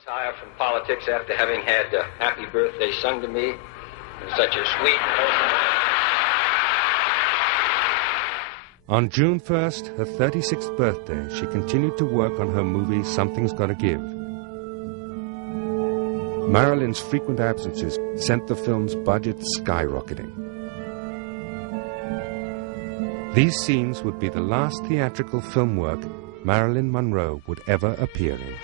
retire from politics after having had Happy Birthday sung to me in such a sweet and wholesome way. On June 1st, her 36th birthday, she continued to work on her movie Something's Gotta Give. Marilyn's frequent absences sent the film's budget skyrocketing. These scenes would be the last theatrical film work Marilyn Monroe would ever appear in.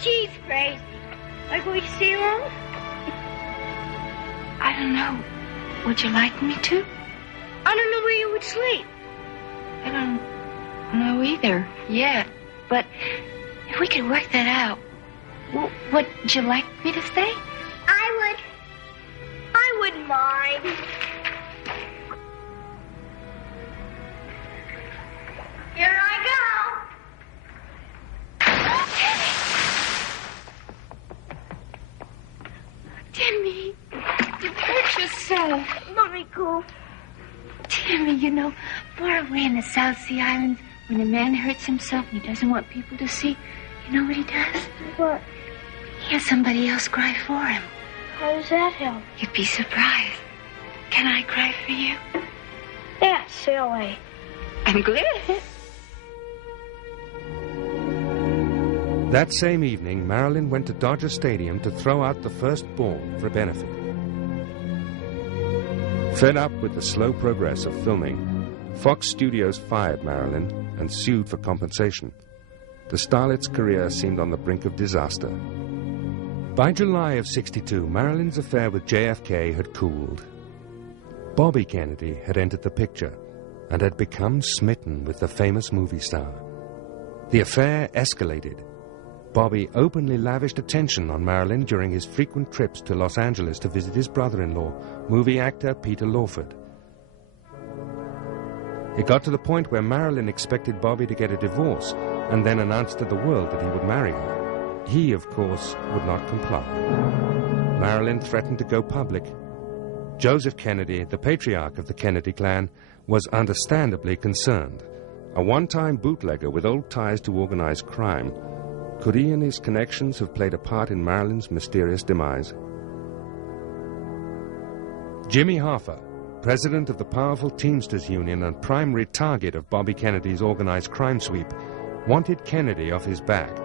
She's crazy. Are you going to stay long? I don't know. Would you like me to? I don't know where you would sleep. I don't know either yet. But if we could work that out, would you like me to stay? I wouldn't mind. Here I go. Timmy, you hurt yourself. Let me go. Timmy, you know, far away in the South Sea Islands, when a man hurts himself and he doesn't want people to see, you know what he does? What? He has somebody else cry for him. How does that help? You'd be surprised. Can I cry for you? That's silly. I'm glad. That same evening, Marilyn went to Dodger Stadium to throw out the first ball for a benefit. Fed up with the slow progress of filming, Fox Studios fired Marilyn and sued for compensation. The starlet's career seemed on the brink of disaster. By July of '62, Marilyn's affair with JFK had cooled. Bobby Kennedy had entered the picture and had become smitten with the famous movie star. The affair escalated. Bobby openly lavished attention on Marilyn during his frequent trips to Los Angeles to visit his brother-in-law, movie actor Peter Lawford. It got to the point where Marilyn expected Bobby to get a divorce and then announced to the world that he would marry her. He, of course, would not comply. Marilyn threatened to go public. Joseph Kennedy, the patriarch of the Kennedy clan, was understandably concerned. A one-time bootlegger with old ties to organized crime, could he and his connections have played a part in Marilyn's mysterious demise? Jimmy Hoffa, president of the powerful Teamsters Union and primary target of Bobby Kennedy's organized crime sweep, wanted Kennedy off his back.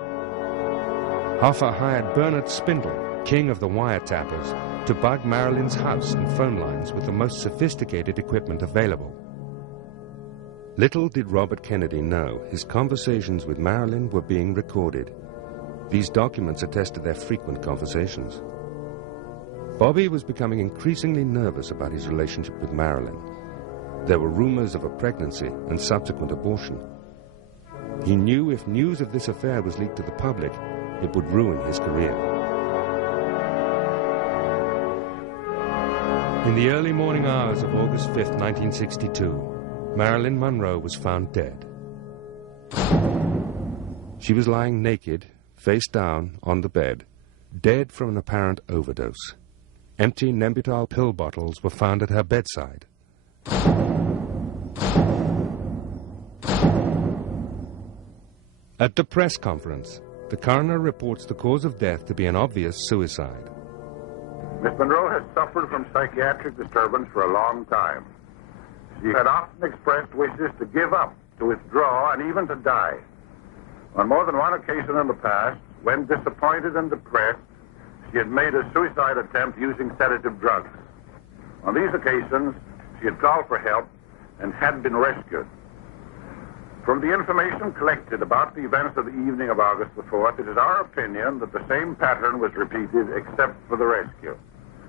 Hoffa hired Bernard Spindle, king of the wiretappers, to bug Marilyn's house and phone lines with the most sophisticated equipment available. Little did Robert Kennedy know his conversations with Marilyn were being recorded. These documents attest to their frequent conversations. Bobby was becoming increasingly nervous about his relationship with Marilyn. There were rumors of a pregnancy and subsequent abortion. He knew if news of this affair was leaked to the public, it would ruin his career. In the early morning hours of August 5th, 1962, Marilyn Monroe was found dead. She was lying naked, face down, on the bed, dead from an apparent overdose. Empty Nembutal pill bottles were found at her bedside. At the press conference, the coroner reports the cause of death to be an obvious suicide. Miss Monroe has suffered from psychiatric disturbance for a long time. She had often expressed wishes to give up, to withdraw, and even to die. On more than one occasion in the past, when disappointed and depressed, she had made a suicide attempt using sedative drugs. On these occasions, she had called for help and had been rescued. From the information collected about the events of the evening of August the 4th, it is our opinion that the same pattern was repeated except for the rescue.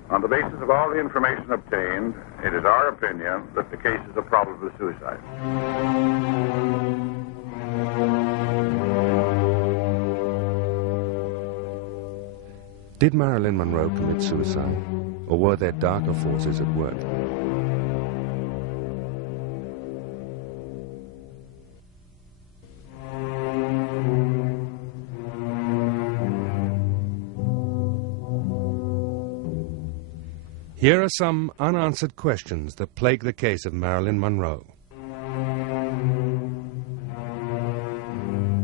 On the basis of all the information obtained, it is our opinion that the case is a probable suicide. Did Marilyn Monroe commit suicide, or were there darker forces at work? Here are some unanswered questions that plague the case of Marilyn Monroe.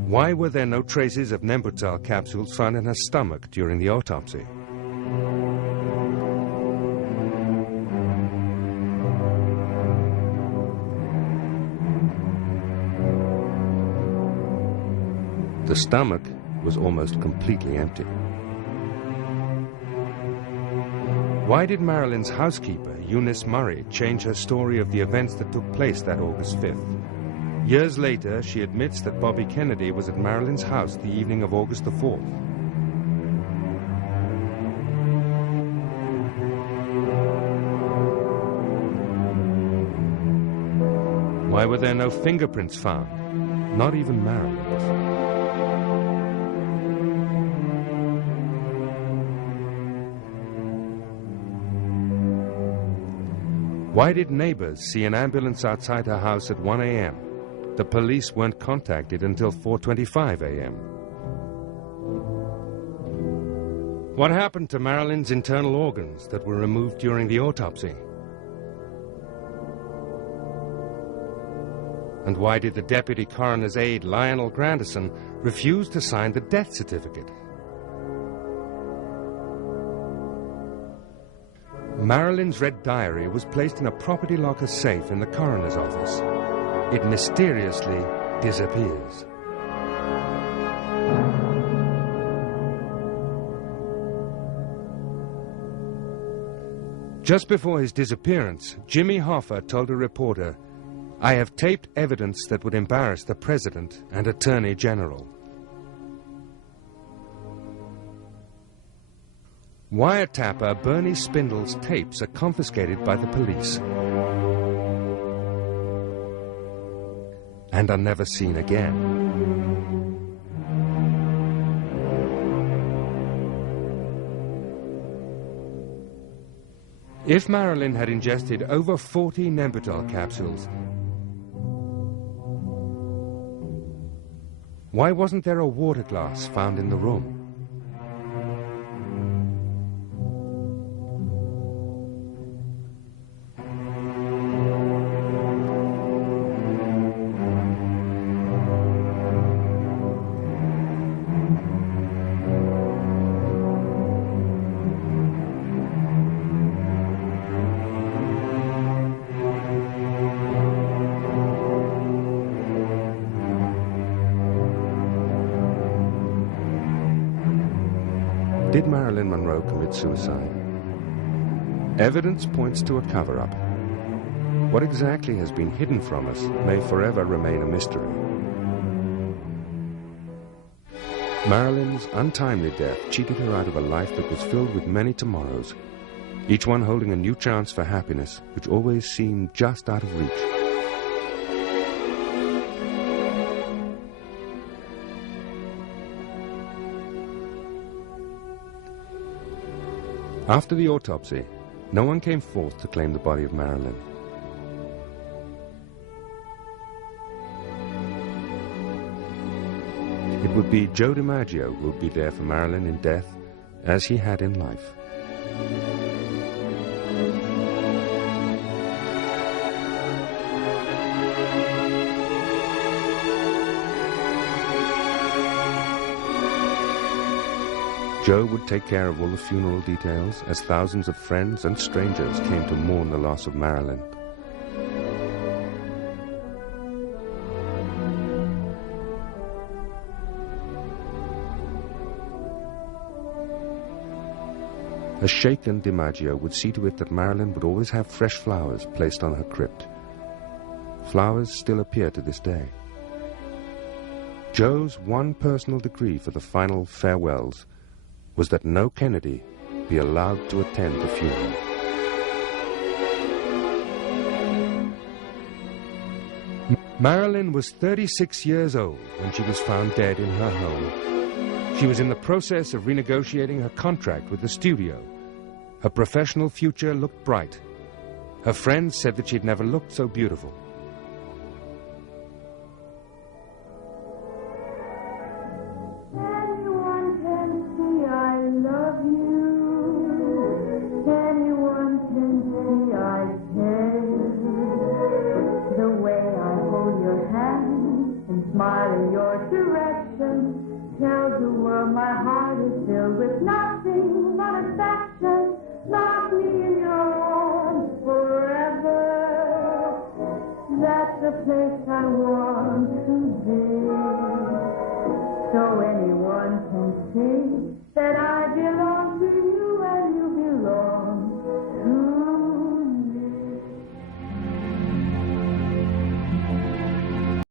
Why were there no traces of Nembutal capsules found in her stomach during the autopsy? The stomach was almost completely empty. Why did Marilyn's housekeeper, Eunice Murray, change her story of the events that took place that August 5th? Years later, she admits that Bobby Kennedy was at Marilyn's house the evening of August the 4th. Why were there no fingerprints found? Not even Marilyn's. Why did neighbors see an ambulance outside her house at 1 a.m.? The police weren't contacted until 4:25 a.m. What happened to Marilyn's internal organs that were removed during the autopsy? And why did the deputy coroner's aide, Lionel Grandison, refuse to sign the death certificate? Marilyn's red diary was placed in a property locker safe in the coroner's office. It mysteriously disappears. Just before his disappearance, Jimmy Hoffa told a reporter, "I have taped evidence that would embarrass the President and Attorney General." Wiretapper Bernie Spindle's tapes are confiscated by the police and are never seen again. If Marilyn had ingested over 40 Nembutal capsules, why wasn't there a water glass found in the room? Did Marilyn Monroe commit suicide? Evidence points to a cover-up. What exactly has been hidden from us may forever remain a mystery. Marilyn's untimely death cheated her out of a life that was filled with many tomorrows, each one holding a new chance for happiness which always seemed just out of reach. After the autopsy, no one came forth to claim the body of Marilyn. It would be Joe DiMaggio who would be there for Marilyn in death, as he had in life. Joe would take care of all the funeral details as thousands of friends and strangers came to mourn the loss of Marilyn. A shaken DiMaggio would see to it that Marilyn would always have fresh flowers placed on her crypt. Flowers still appear to this day. Joe's one personal decree for the final farewells was that no Kennedy be allowed to attend the funeral. Marilyn was 36 years old when she was found dead in her home. She was in the process of renegotiating her contract with the studio. Her professional future looked bright. Her friends said that she'd never looked so beautiful. Anyone can see I love you. Anyone can see I care. The way I hold your hand and smile in your direction tells the world my heart is filled with nothing but affection. Lock me in your arms forever. That's the place I want to be.